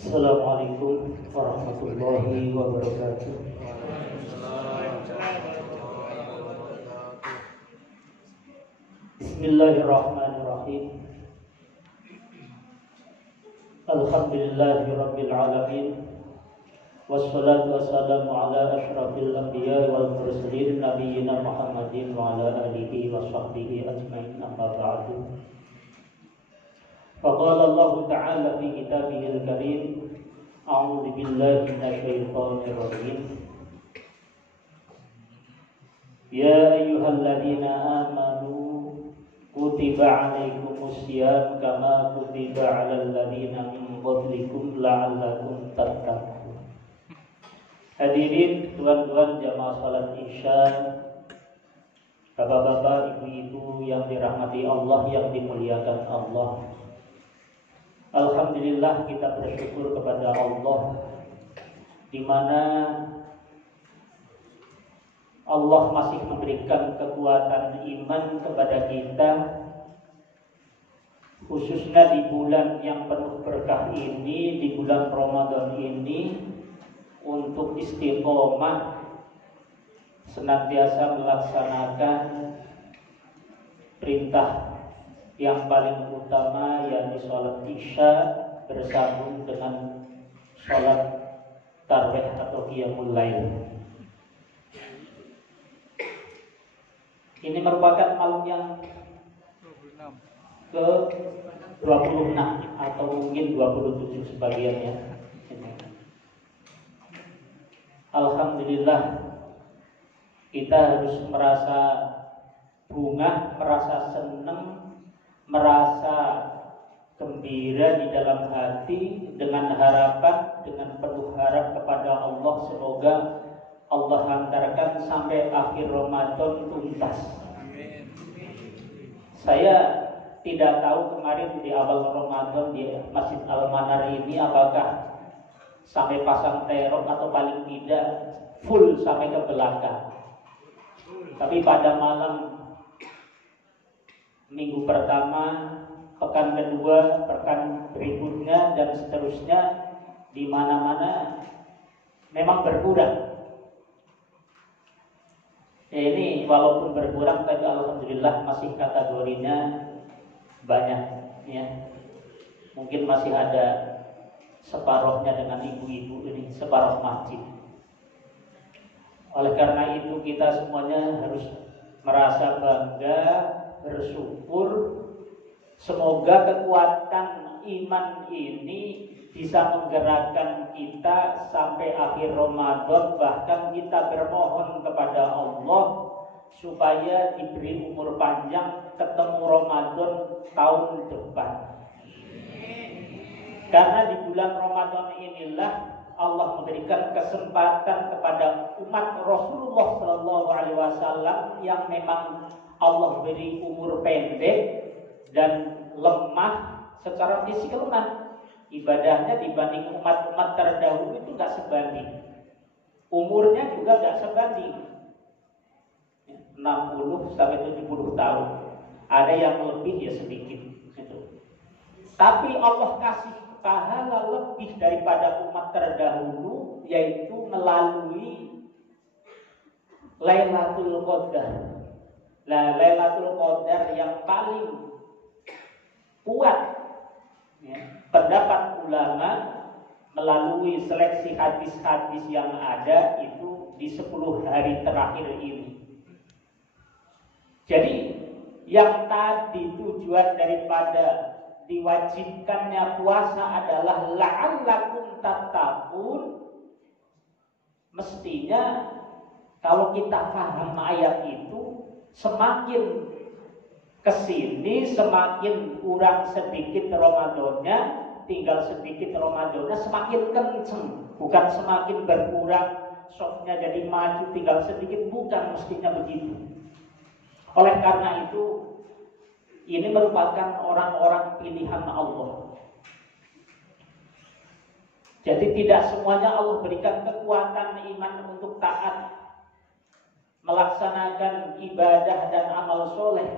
Assalamualaikum warahmatullahi wabarakatuh. Bismillahirrahmanirrahim. Alhamdulillahi rabbil alamin. Wassalatu wassalamu ala asyrafil anbiya wal mursalin nabiyyina Muhammadin wa ala alihi wa sahbihi ajmain, amma ba'du. Faqala Allah ta'ala fi kitabihil karim, a'udzu billahi minasyaitonir rajim. Ya ayyuhalladzina amanu kutiba 'alaikumus syiyam kama kutiba 'alal ladzina min qablikum la'allakum tattaqun. Hadirin tuan-tuan jamaah salat Isya, bapak-bapak, ibu-ibu yang dirahmati Allah, yang dimuliakan Allah. Alhamdulillah kita bersyukur kepada Allah, di mana Allah masih memberikan kekuatan iman kepada kita, khususnya di bulan yang penuh berkah ini, di bulan Ramadan ini, untuk istiqomah senantiasa melaksanakan perintah yang paling utama, yakni sholat Isya bersambung dengan sholat tarawih atau qiyamul lail. Ini merupakan malam yang ke-26 atau mungkin 27 sebagian ya. Alhamdulillah kita harus merasa bunga, merasa senang, merasa gembira di dalam hati, dengan harapan, dengan penuh harap kepada Allah, semoga Allah hantarkan sampai akhir Ramadan tuntas. Amin. Saya tidak tahu kemarin di awal Ramadan di Masjid Al-Manar ini apakah sampai pasang terop atau paling tidak full sampai ke belakang. Tapi pada malam minggu pertama, pekan kedua, pekan berikutnya dan seterusnya, di mana-mana memang berkurang. Ini walaupun berkurang, tapi alhamdulillah masih kategorinya banyak ya. Mungkin masih ada separuhnya dengan ibu-ibu ini, separuh masjid. Oleh karena itu kita semuanya harus merasa bangga, bersyukur. Semoga kekuatan iman ini bisa menggerakkan kita sampai akhir Ramadan. Bahkan kita bermohon kepada Allah supaya diberi umur panjang, ketemu Ramadan tahun depan. Karena di bulan Ramadan inilah Allah memberikan kesempatan kepada umat Rasulullah SAW yang memang Allah beri umur pendek dan lemah, secara fisik lemah. Ibadahnya dibanding umat-umat terdahulu itu gak sebanding. Umurnya juga gak sebanding. 60 sampai 70 tahun. Ada yang lebih ya sedikit. Tapi Allah kasih pahala lebih daripada umat terdahulu, yaitu melalui Lailatul Qadar. Lailatul Qadar yang paling kuat ya, pendapat ulama melalui seleksi hadis-hadis yang ada itu di 10 hari terakhir ini. Jadi yang tadi tujuan daripada diwajibkannya puasa adalah la'allakum tattaqun. Mestinya kalau kita paham ayat itu, semakin kesini semakin kurang sedikit Ramadannya, tinggal sedikit Ramadannya, semakin kenceng, bukan semakin berkurang, softnya jadi maju tinggal sedikit, bukan mestinya begitu. Oleh karena itu, ini merupakan orang-orang pilihan Allah. Jadi tidak semuanya Allah berikan kekuatan iman untuk taat, melaksanakan ibadah dan amal soleh.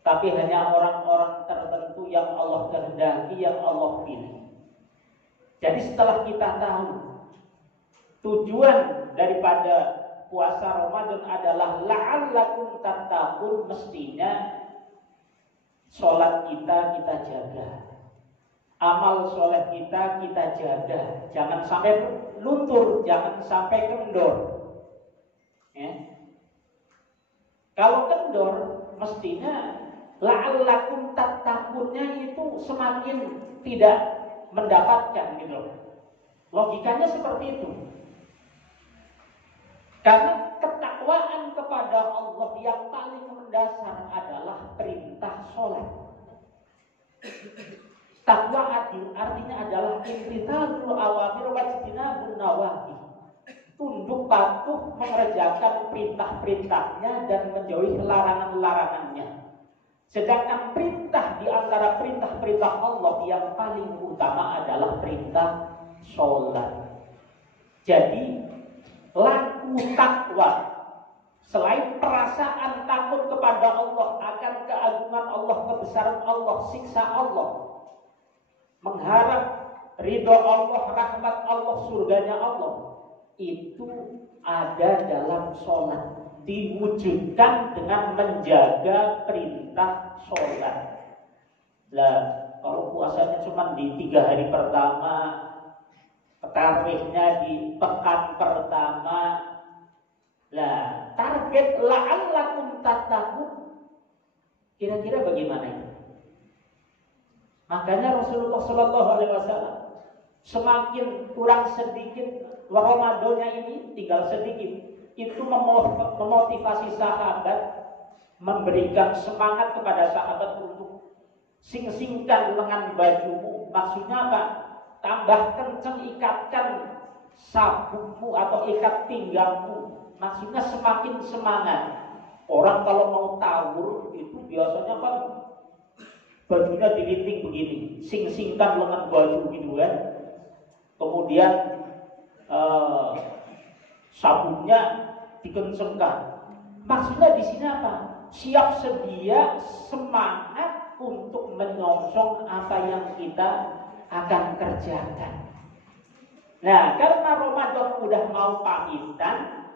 Tapi hanya orang-orang tertentu yang Allah kehendaki, yang Allah pilih. Jadi setelah kita tahu tujuan daripada puasa Ramadan adalah la'allakum tattaqun, mestinya sholat kita jaga, amal soleh kita jaga, jangan sampai luntur, jangan sampai kendor. Ya. Kalau kendor, mestinya la'allakum tattaqunnya itu semakin tidak mendapatkan gitu. Logikanya seperti itu. Karena ketakwaan kepada Allah yang paling mendasar adalah perintah sholat. Takwa artinya adalah imtithalul awamir wa ijtinabun nawahi. Tunduk patuh mengerjakan perintah-perintahnya dan menjauhi larangan-larangannya. Sedangkan perintah di antara perintah-perintah Allah yang paling utama adalah perintah sholat. Jadi laku takwa selain perasaan takut kepada Allah, akan keagungan Allah, kebesaran Allah, siksa Allah, mengharap ridho Allah, rahmat Allah, surganya Allah, itu ada dalam sholat, diwujudkan dengan menjaga perintah sholat. Nah, kalau puasanya cuma di 3 hari pertama, tarawihnya di pekan pertama, lah target la'allakum tattaqun, kira-kira bagaimana itu? Makanya Rasulullah SAW semakin kurang sedikit Ramadannya ini, tinggal sedikit, itu memotivasi sahabat, memberikan semangat kepada sahabat untuk sing-singkan lengan bajumu. Maksudnya apa? Tambah kenceng, ikatkan sabukmu atau ikat pinggangmu. Maksudnya semakin semangat. Orang kalau mau tawur itu biasanya kan bajunya dilinting begini, sing-singkan lengan baju gitu kan. Kemudian sabuknya dikencengkan. Maksudnya di sini apa? Siap sedia, semangat untuk menyongsong apa yang kita akan kerjakan. Nah, karena Ramadan udah mau pamitan,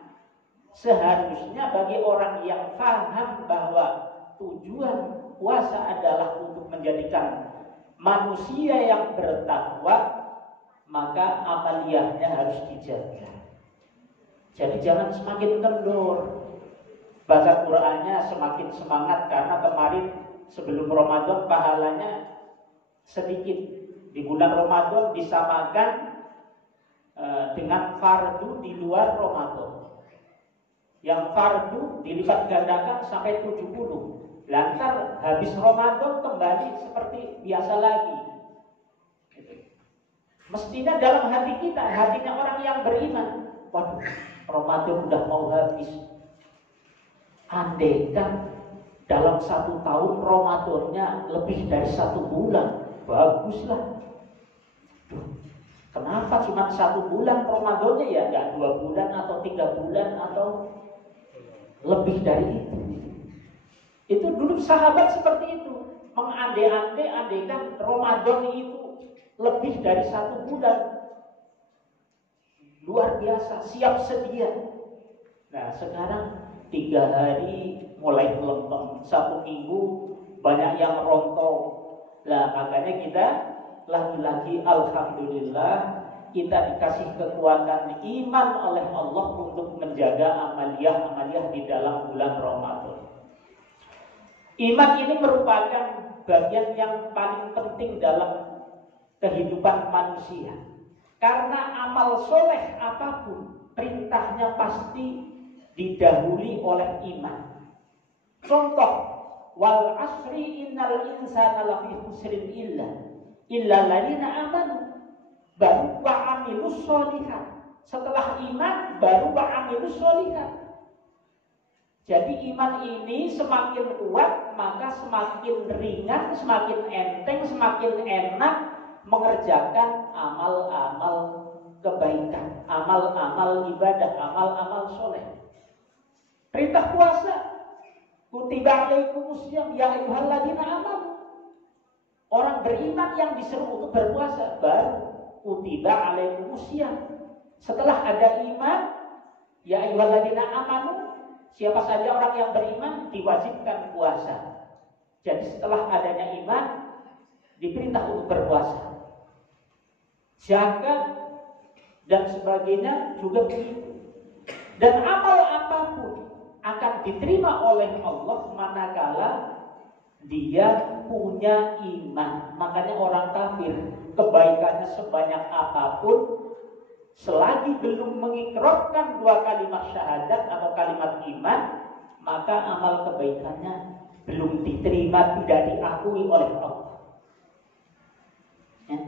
seharusnya bagi orang yang paham bahwa tujuan puasa adalah untuk menjadikan manusia yang bertakwa, maka amaliyahnya harus dijaga. Jadi jangan semakin kendor. Baca Qur'annya semakin semangat, karena kemarin sebelum Ramadan pahalanya sedikit. Di bulan Ramadan disamakan dengan fardu di luar Ramadan. Yang fardu dilipat gandakan sampai 70. Lantar habis Ramadan kembali seperti biasa lagi. Mestinya dalam hati kita, hatinya orang yang beriman, waduh, Ramadan udah mau habis. Andaikan dalam 1 tahun Ramadannya lebih dari 1 bulan, baguslah. Kenapa cuma 1 bulan Ramadannya, ya enggak 2 bulan atau 3 bulan atau lebih dari itu. Itu dulu sahabat seperti itu, mengandai-andai-andaikan Ramadan itu lebih dari 1 bulan. Luar biasa, siap sedia. Nah, sekarang 3 hari mulai melempem, 1 minggu banyak yang rontok. Nah, makanya kita lagi-lagi alhamdulillah kita dikasih kekuatan iman oleh Allah untuk menjaga amaliyah-amaliyah di dalam bulan Ramadan. Iman ini merupakan bagian yang paling penting dalam kehidupan manusia. Karena amal soleh apapun, perintahnya pasti didahului oleh iman. Contoh, wal asri innal insana lafi khusrin illa alladziina amanu, baru wa amilus sholihat. Setelah iman baru wa amilus sholihat. Jadi iman ini semakin kuat, maka semakin ringan, semakin enteng, semakin enak mengerjakan amal-amal kebaikan, amal-amal ibadah, amal-amal soleh. Perintah puasa, kutiba alaikumus syiyam ya ayyuhalladzina amanu. Orang beriman yang disuruh untuk berpuasa, baru kutiba alaikumusiyam. Setelah ada iman, ya ayyuhalladzina amanu, siapa saja orang yang beriman diwajibkan puasa. Jadi setelah adanya iman diperintah untuk berpuasa. Zakat dan sebagainya juga begitu. Dan amal apapun akan diterima oleh Allah manakala dia punya iman. Makanya orang kafir kebaikannya sebanyak apapun, selagi belum mengikrarkan dua kalimat syahadat atau kalimat iman, maka amal kebaikannya belum diterima, tidak diakui oleh Allah. Ya.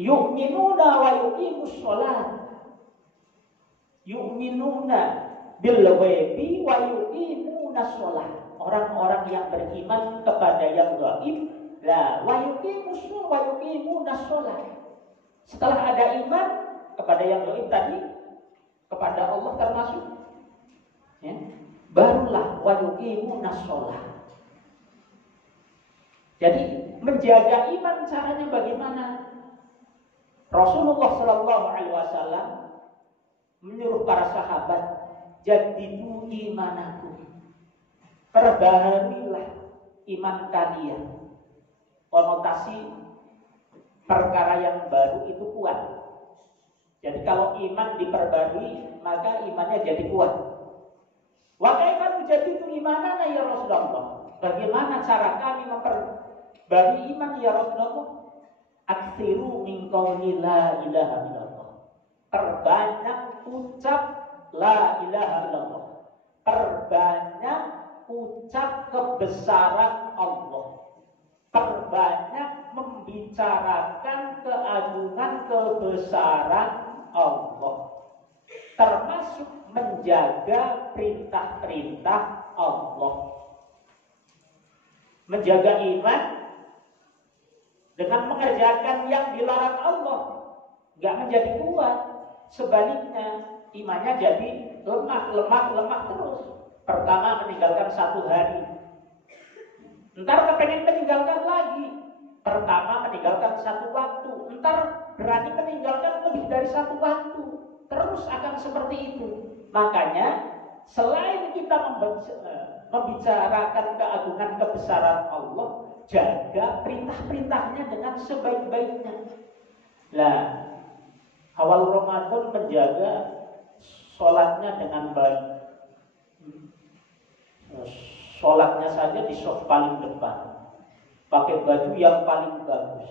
Yu'minuna wa yuqimus sholat. Yu'minuna bil ghaibi wa yuqimuna sholat. Orang-orang yang beriman kepada yang gaib, la wa yuqimuna sholat. Setelah ada iman kepada yang gaib tadi, kepada Allah termasuk, ya, barulah wa yuqimuna sholat. Jadi menjaga iman caranya bagaimana? Rasulullah Shallallahu Alaihi Wasallam menyuruh para sahabat, jadidu imanakum, perbaharilah iman kalian. Konotasi perkara yang baru itu kuat. Jadi kalau iman diperbarui, maka imannya jadi kuat. Wa kaifa nujaddidu imanana ya Rasulullah? Bagaimana cara kami memperbarui iman ya Rasulullah? Aksiru min qauli la ilaha illallah. Perbanyak ucap la ilaha illallah. Perbanyak ucap kebesaran Allah. Perbanyak membicarakan keagungan kebesaran Allah. Termasuk menjaga perintah-perintah Allah. Menjaga iman dengan mengerjakan yang dilarang Allah, nggak menjadi kuat. Sebaliknya, imannya jadi lemah terus. Pertama meninggalkan satu hari, ntar kepengen meninggalkan lagi. Pertama meninggalkan satu waktu, ntar berani meninggalkan lebih dari satu waktu. Terus akan seperti itu. Makanya selain kita membicarakan keagungan kebesaran Allah, jaga perintah-perintahnya dengan sebaik-baiknya. Nah, awal Ramadan menjaga sholatnya dengan baik. Sholatnya saja di soft paling depan, pakai baju yang paling bagus.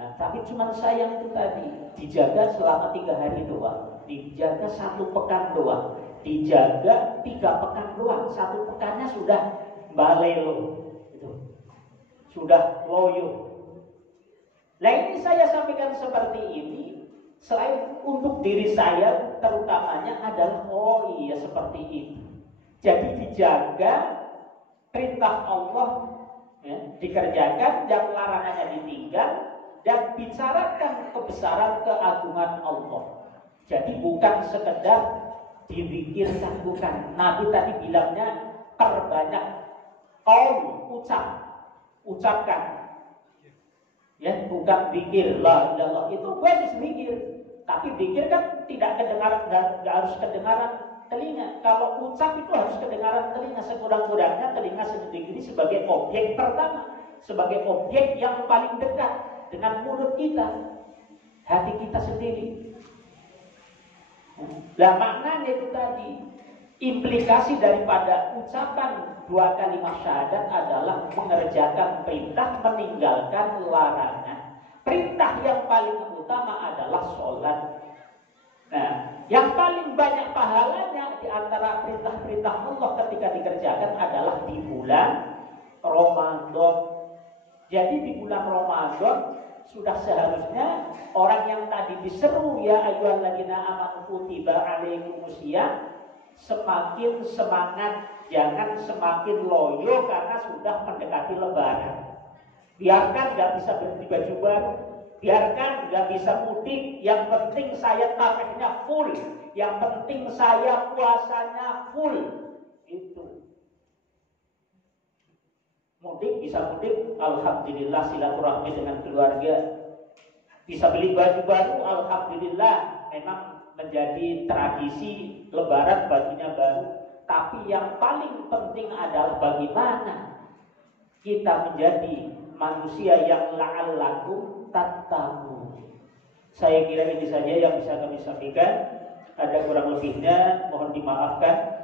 Nah, tapi cuma sayang itu tadi, dijaga selama 3 hari doang, dijaga 1 pekan doang, dijaga 3 pekan doang, 1 pekannya sudah balelo. Sudah loyo. Nah, ini saya sampaikan seperti ini selain untuk diri saya, terutamanya adalah seperti itu. Jadi dijaga perintah Allah, ya, dikerjakan, dan larangannya ditinggal, dan bicarakan kebesaran keagungan Allah. Jadi bukan sekedar dipikirkan, bukan. Nabi tadi bilangnya perbanyak ucapkan, ya, bukan zikir la ilallah. Itu bagus zikir, tapi zikir kan tidak kedengaran, nggak harus kedengaran telinga. Kalau ucap itu harus kedengaran telinga, sekurang-kurangnya telinga sendiri ini sebagai objek pertama, sebagai objek yang paling dekat dengan mulut kita, hati kita sendiri. Nah, maknanya itu tadi, implikasi daripada ucapan 2 kalimat syahadat adalah mengerjakan perintah, meninggalkan larangan. Perintah yang paling utama adalah sholat. Nah, yang paling banyak pahalanya di antara perintah-perintah Allah ketika dikerjakan adalah di bulan Ramadan. Jadi di bulan Ramadan sudah seharusnya orang yang tadi diseru ya ayyuhalladzina amanu kutiba alaikumusiyam semakin semangat, jangan semakin loyo karena sudah mendekati lebaran. Biarkan nggak bisa beli baju baru, biarkan nggak bisa mudik, yang penting saya tarawihnya full, yang penting saya puasanya full. Itu mudik, bisa mudik, alhamdulillah silaturahmi dengan keluarga. Bisa beli baju baru, alhamdulillah, memang menjadi tradisi lebaran bajunya baru. Tapi yang paling penting adalah bagaimana kita menjadi manusia yang la'allakum tattaqun. Saya kira ini saja yang bisa kami sampaikan. Ada kurang lebihnya mohon dimaafkan.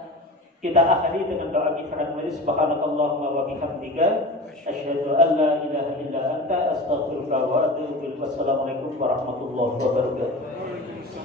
Kita akhiri dengan doa kifarat majelis. Subhanakallahumma wa bihamdika asyhadu an la ilaha illa anta astaghfiruka wa atubu ilaik. Wassalamualaikum warahmatullahi wabarakatuh.